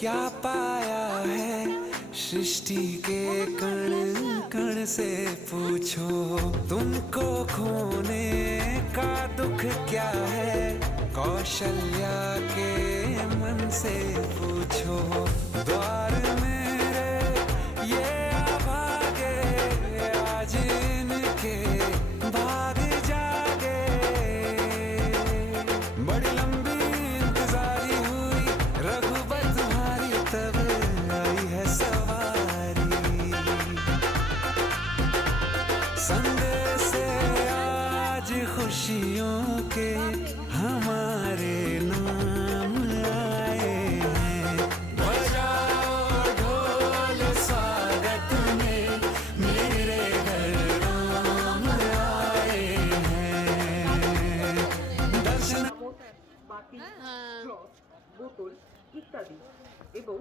क्या पाया है सृष्टि के कण कण से पूछो, तुमको खोने का दुख क्या है कौशल्या के मन से पूछो। द्वार मेरे ये अभागे आज इनके भाग जागे, बड़ी लंबी इंतजारी हुई रघुबर तुम्हारी, तब आई है सवारी। संदेश से आज खुशियों के हमारे नाम आए हैं, बजाओ ढोल स्वागत में मेरे घर राम आए हैं। दर्शन বাটি ক্লথ বোতল ইত্যাদি এবং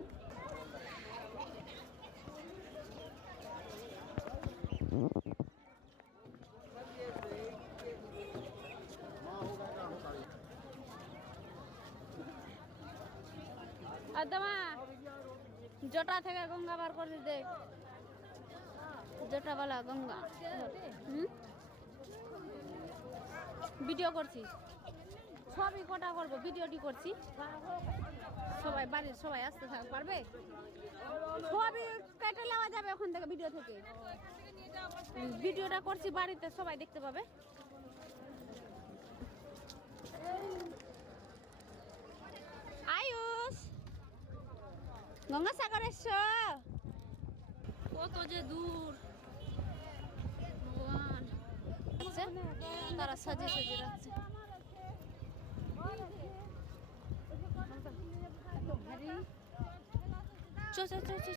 আদমা জটা থেকে গঙ্গা বার করে দেখ, জটাওয়ালা গঙ্গা। ভিডিও করছি, সবই কটা করবো, ভিডিওটি করছি। সবাই বাড়ির সবাই আসতে থাক পারবে, সবই কেটে নেওয়া যাবে ওখান থেকে, ভিডিও থেকে। ভিডিওটা করছি বাড়িতে সবাই দেখতে পাবে। আয়ুষ গঙ্গাসাগর এসো, কত যে দূর ভগবান। তারা সাজিয়ে সাজিয়ে রাখছে। চো চো চো চো।